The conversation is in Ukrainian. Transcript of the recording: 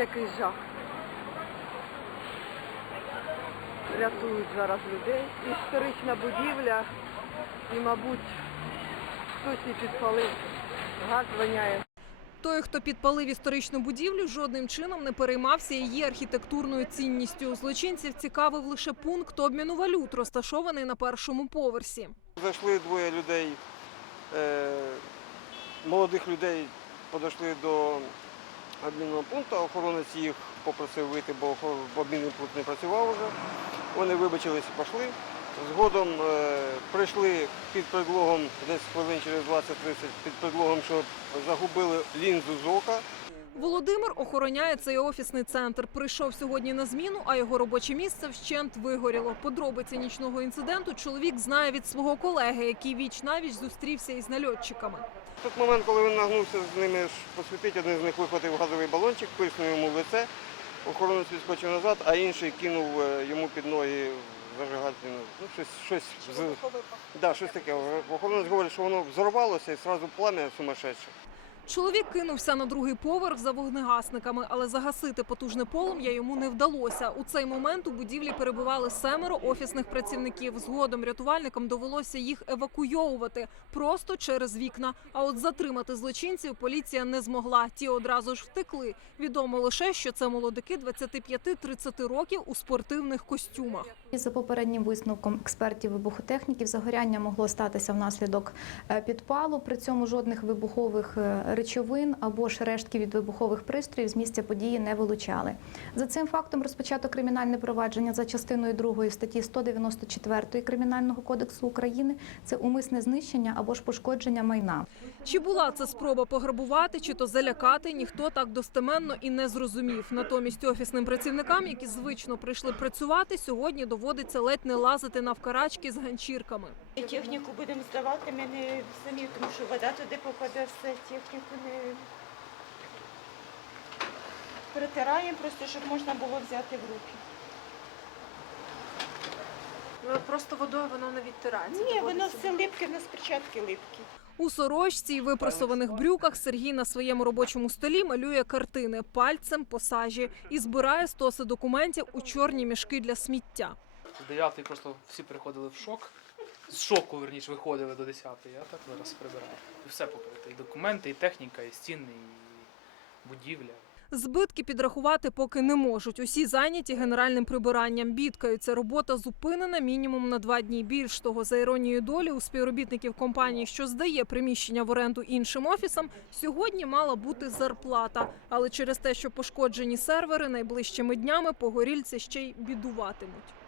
який жах. Рятують зараз людей. Історична будівля і, мабуть, хтось її підпалив. Газ воняє. Той, хто підпалив історичну будівлю, жодним чином не переймався її архітектурною цінністю. Злочинців цікавив лише пункт обміну валют, розташований на першому поверсі. Зайшли двоє людей, е, молодих людей подійшли до обмінного пункту. Охоронець їх попросив вийти, бо обмінний пункт не працював вже. Вони вибачились і пішли. Згодом е, прийшли під предлогом, десь хвилин через 20-30, під предлогом, що загубили лінзу з ока. Володимир охороняє цей офісний центр. Прийшов сьогодні на зміну, а його робоче місце вщент вигоріло. Подробиці нічного інциденту чоловік знає від свого колеги, який віч навіч зустрівся із нальотчиками. Тут момент, коли він нагнувся з ними посвітити, один з них вихватив газовий балончик, писнув йому в лице, охоронець відскочив назад, а інший кинув е, йому під ноги зажигательну. Ну, щось, щось, з... да, щось таке. Охоронець говорить, що воно взорвалося і одразу плам'я сумасшедше. Чоловік кинувся на другий поверх за вогнегасниками, але загасити потужне полум'я йому не вдалося. У цей момент у будівлі перебували семеро офісних працівників. Згодом рятувальникам довелося їх евакуйовувати просто через вікна. А от затримати злочинців поліція не змогла. Ті одразу ж втекли. Відомо лише, що це молодики 25-30 років у спортивних костюмах. За попереднім висновком експертів вибухотехніків, загоряння могло статися внаслідок е, підпалу. При цьому жодних вибухових е, речовин або ж рештки від вибухових пристроїв з місця події не вилучали. За цим фактом розпочато кримінальне провадження за частиною 2 статті 194 Кримінального кодексу України. Це умисне знищення або ж пошкодження майна. Чи була це спроба пограбувати, чи то залякати, ніхто так достеменно і не зрозумів. Натомість офісним працівникам, які звично прийшли працювати, сьогодні доводиться ледь не лазити навкарачки з ганчірками. Техніку будемо здавати, ми не самі, тому що вода туди попаде все, техніку не притираємо, просто щоб можна було взяти в руки. Просто водою воно не відтирається. Ні, воно все липке, в нас перчатки липкі. У сорочці і випрасованих брюках Сергій на своєму робочому столі малює картини пальцем по сажі і збирає стоси документів у чорні мішки для сміття. 9 просто всі приходили в шок. З шоку, верніше, виходили до 10 Я так зараз прибираю. І все покрите. І документи, і техніка, і стіни, і будівля. Збитки підрахувати поки не можуть. Усі зайняті генеральним прибиранням. Бідкаються. Робота зупинена мінімум на два дні. Більш того, за іронією долі у співробітників компанії, що здає приміщення в оренду іншим офісам, сьогодні мала бути зарплата. Але через те, що пошкоджені сервери найближчими днями погорільці ще й бідуватимуть.